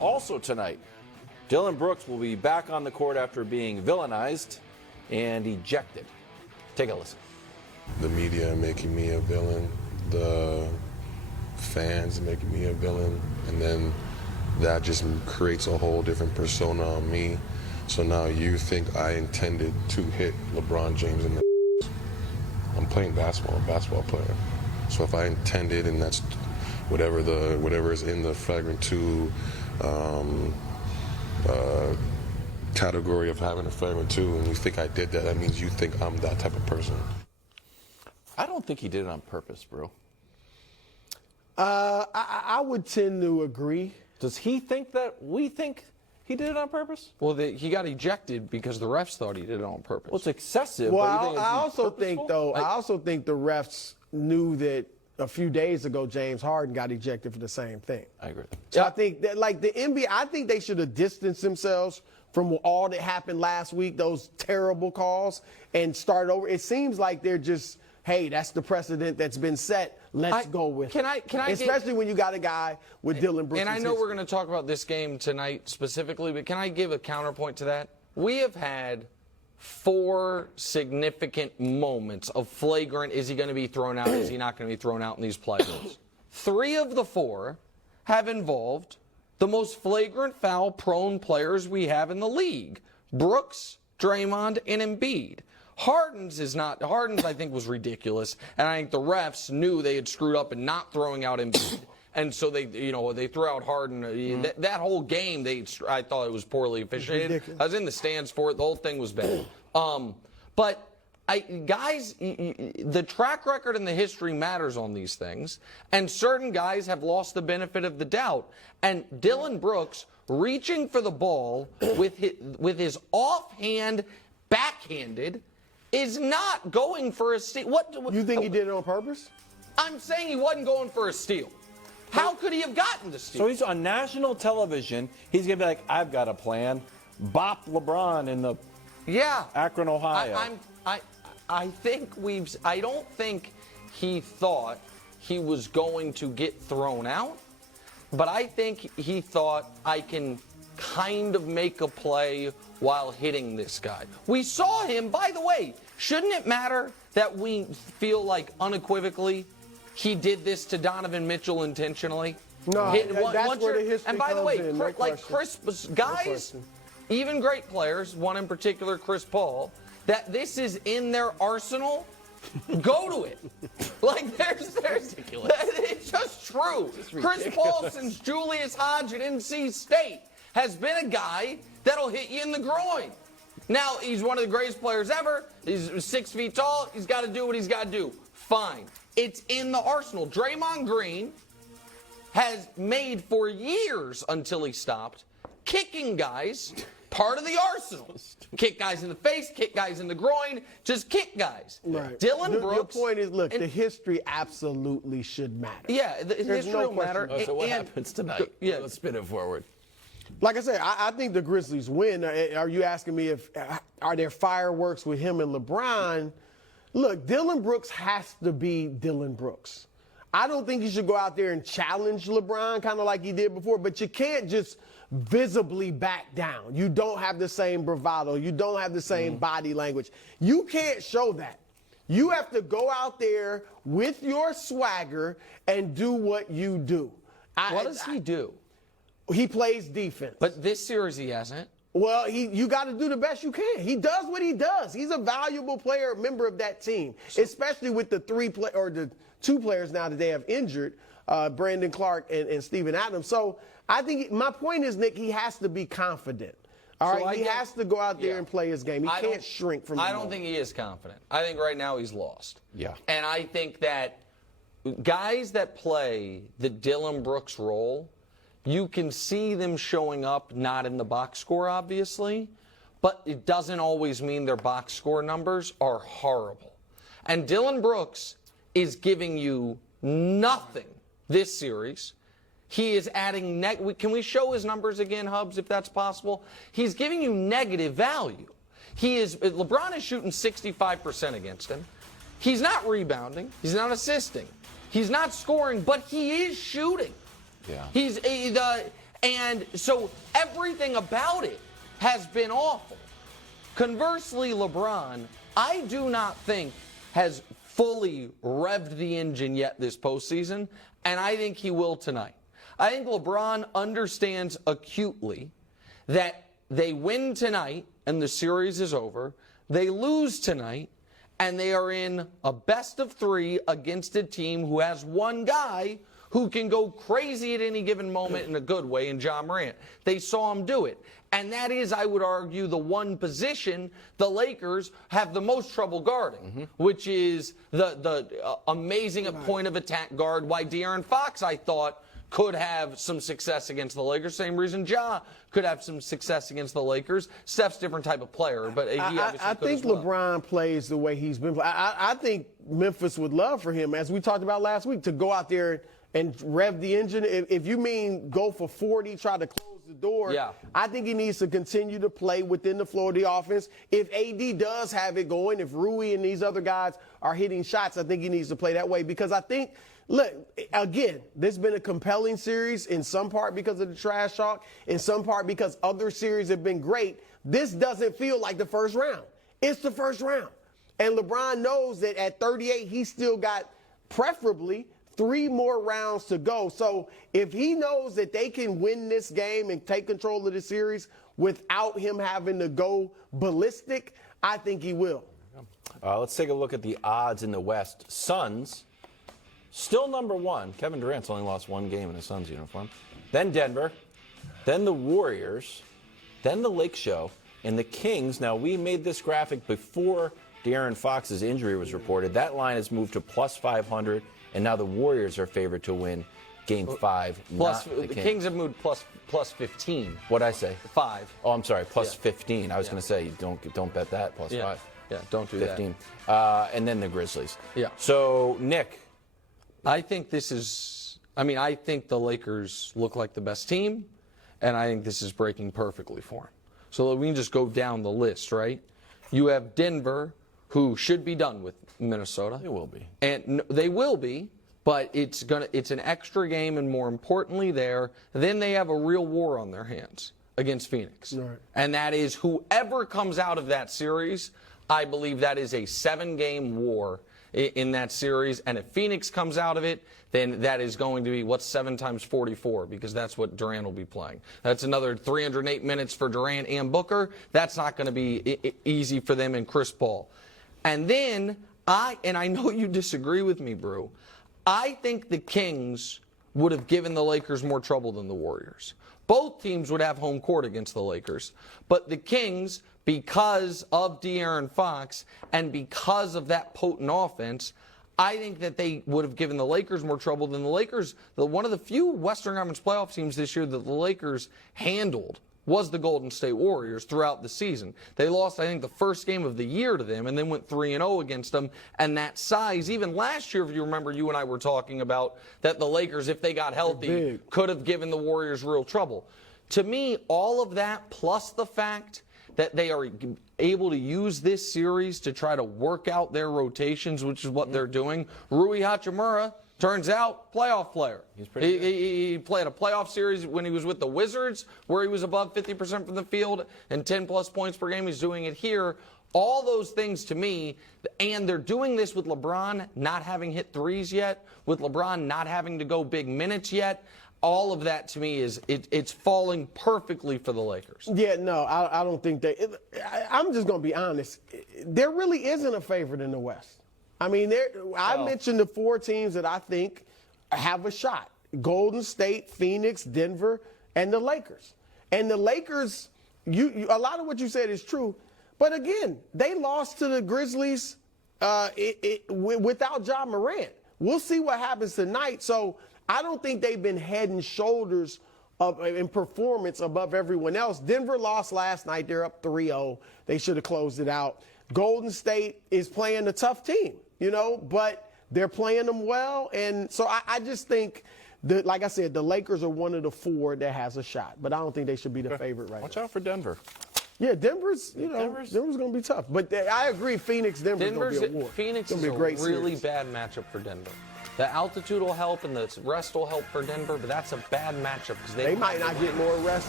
Also tonight, Dillon Brooks will be back on the court after being villainized and ejected. Take a listen. The media making me a villain, the fans making me a villain, and then that just creates a whole different persona on me. So now you think I intended to hit LeBron James in the I'm playing basketball, I'm a basketball player. So if I intended, and that's whatever is in the flagrant 2 category of having a flagrant 2, and you think I did that, that means you think I'm that type of person. I don't think he did it on purpose, bro. I would tend to agree. Does he think that we think he did it on purpose? Well, he got ejected because the refs thought he did it on purpose. Well, it's excessive. Well, I also think the refs knew that a few days ago James Harden got ejected for the same thing. I agree. So I think that, like the NBA, I think they should have distanced themselves from all that happened last week, those terrible calls, and start over. It seems like they're just, hey, that's the precedent that's been set. Let's go with it. Especially when you got a guy with Dillon Brooks. And I know we're going to talk about this game tonight specifically, but can I give a counterpoint to that? We have had 4 significant moments of flagrant, is he going to be thrown out, is he not going to be thrown out in these playoffs. 3 of the 4 have involved the most flagrant foul-prone players we have in the league. Brooks, Draymond, and Embiid. Harden's, I think, was ridiculous, and I think the refs knew they had screwed up in not throwing out Embiid, and so they threw out Harden. That whole game, I thought it was poorly officiated. I was in the stands for it. The whole thing was bad. But guys, the track record and the history matters on these things, and certain guys have lost the benefit of the doubt. And Dillon Brooks reaching for the ball with his offhand, backhanded, is not going for a steal. What you think he did it on purpose? I'm saying he wasn't going for a steal. How could he have gotten the steal? So he's on national television. He's going to be like, I've got a plan. Bop LeBron in the Akron, Ohio. I don't think he thought he was going to get thrown out, but I think he thought I can kind of make a play while hitting this guy. We saw him, by the way, shouldn't it matter that we feel like unequivocally he did this to Donovan Mitchell intentionally? No, that's where the history and by the comes way, in, no like guys, even great players, one in particular, Chris Paul, that this is in their arsenal, go to it. Like, there's ridiculous. It's just true. Chris Paul, since Julius Hodge at NC State, has been a guy that'll hit you in the groin. Now, he's one of the greatest players ever. He's 6 feet tall. He's got to do what he's got to do. Fine. It's in the arsenal. Draymond Green has made for years, until he stopped, kicking guys part of the arsenal. Kick guys in the face, kick guys in the groin, just kick guys. Right. Dillon Brooks. Your point is, look, the history absolutely should matter. Yeah, the history will matter. So what happens tonight? Yeah. Let's spin it forward. Like I said, I think the Grizzlies win. Are you asking me are there fireworks with him and LeBron? Look, Dillon Brooks has to be Dillon Brooks. I don't think you should go out there and challenge LeBron kind of like he did before, but you can't just visibly back down. You don't have the same bravado. You don't have the same body language. You can't show that. You have to go out there with your swagger and do what you do. What does he do? He plays defense. But this series he hasn't. Well, you got to do the best you can. He does what he does. He's a valuable player, member of that team, especially with the 2 players now that they have injured, Brandon Clark and Steven Adams. So I think my point is, Nick, he has to be confident. All right, he has to go out there and play his game. He can't shrink from it. I don't think he is confident. I think right now he's lost. Yeah. And I think that guys that play the Dillon Brooks role, you can see them showing up, not in the box score, obviously, but it doesn't always mean their box score numbers are horrible. And Dillon Brooks is giving you nothing this series. He is adding can we show his numbers again, Hubs, if that's possible? He's giving you negative value. LeBron is shooting 65% against him. He's not rebounding. He's not assisting. He's not scoring, but he is shooting. Yeah. And so everything about it has been awful. Conversely, LeBron, I do not think has fully revved the engine yet this postseason, and I think he will tonight. I think LeBron understands acutely that they win tonight and the series is over. They lose tonight and they are in a best of 3 against a team who has one guy who can go crazy at any given moment in a good way in John Morant. They saw him do it. And that is, I would argue, the one position the Lakers have the most trouble guarding, which is the amazing point of attack guard. Why De'Aaron Fox, I thought, could have some success against the Lakers. Same reason Ja could have some success against the Lakers. Steph's a different type of player, but he obviously I could think as well. LeBron plays the way he's been playing. I think Memphis would love for him, as we talked about last week, to go out there and rev the engine. If you mean go for 40, try to close the door, yeah. I think he needs to continue to play within the flow of the offense. If AD does have it going, if Rui and these other guys are hitting shots, I think he needs to play that way, because I think, look, again, this has been a compelling series in some part because of the trash talk, in some part because other series have been great. This doesn't feel like the first round. It's the first round. And LeBron knows that at 38, he's still got preferably 3 more rounds to go. So if he knows that they can win this game and take control of the series without him having to go ballistic, I think he will. Let's take a look at the odds in the West. Suns, still number 1. Kevin Durant's only lost 1 game in a Suns uniform. Then Denver, then the Warriors, then the Lake Show, and the Kings. Now, we made this graphic before De'Aaron Fox's injury was reported. That line has moved to plus 500, and now the Warriors are favored to win Game 5. Plus, not the Kings have moved plus 15. What'd I say? 5. Oh, I'm sorry, plus Yeah. 15. I was going to say, don't bet that, plus 5. Yeah, don't do 15. And then the Grizzlies. Yeah. So, Nick. I think this is, I think the Lakers look like the best team, and I think this is breaking perfectly for them. So we can just go down the list, right? You have Denver, who should be done with Minnesota. They will be. And they will be, but it's an extra game, and more importantly then they have a real war on their hands against Phoenix. Right. And that is whoever comes out of that series, I believe that is a 7-game war in that series. And if Phoenix comes out of it, then that is going to be, what's 7 times 44? Because that's what Durant will be playing. That's another 308 minutes for Durant and Booker. That's not going to be easy for them and Chris Paul. And then, I know you disagree with me, Brew, I think the Kings would have given the Lakers more trouble than the Warriors. Both teams would have home court against the Lakers. But the Kings, because of De'Aaron Fox and because of that potent offense, I think that they would have given the Lakers more trouble than the Lakers. One of the few Western Conference playoff teams this year that the Lakers handled was the Golden State Warriors throughout the season. They lost, I think, the first game of the year to them and then went 3-0 against them. And that size, even last year, if you remember, you and I were talking about that the Lakers, if they got healthy, could have given the Warriors real trouble. To me, all of that, plus the fact that they are able to use this series to try to work out their rotations, which is what they're doing. Rui Hachimura, turns out, playoff player. He's pretty good. He played a playoff series when he was with the Wizards, where he was above 50% from the field and 10-plus points per game. He's doing it here. All those things to me, and they're doing this with LeBron not having hit threes yet, with LeBron not having to go big minutes yet. All of that to me is it's falling perfectly for the Lakers. Yeah, no, I don't think I'm just going to be honest. There really isn't a favorite in the West. I mean, I mentioned the 4 teams that I think have a shot. Golden State, Phoenix, Denver, and the Lakers. And the Lakers, a lot of what you said is true. But again, they lost to the Grizzlies without Ja Morant. We'll see what happens tonight. So I don't think they've been head and shoulders in performance above everyone else. Denver lost last night. They're up 3-0. They should have closed it out. Golden State is playing a tough team, but they're playing them well. And so I just think that, like I said, the Lakers are one of the 4 that has a shot. But I don't think they should be the favorite right now. Watch out for Denver. Yeah, Denver's going to be tough. But I agree, Denver's going to be a war. Phoenix is a really bad matchup for Denver. The altitude will help and the rest will help for Denver, but that's a bad matchup because They might not get more rest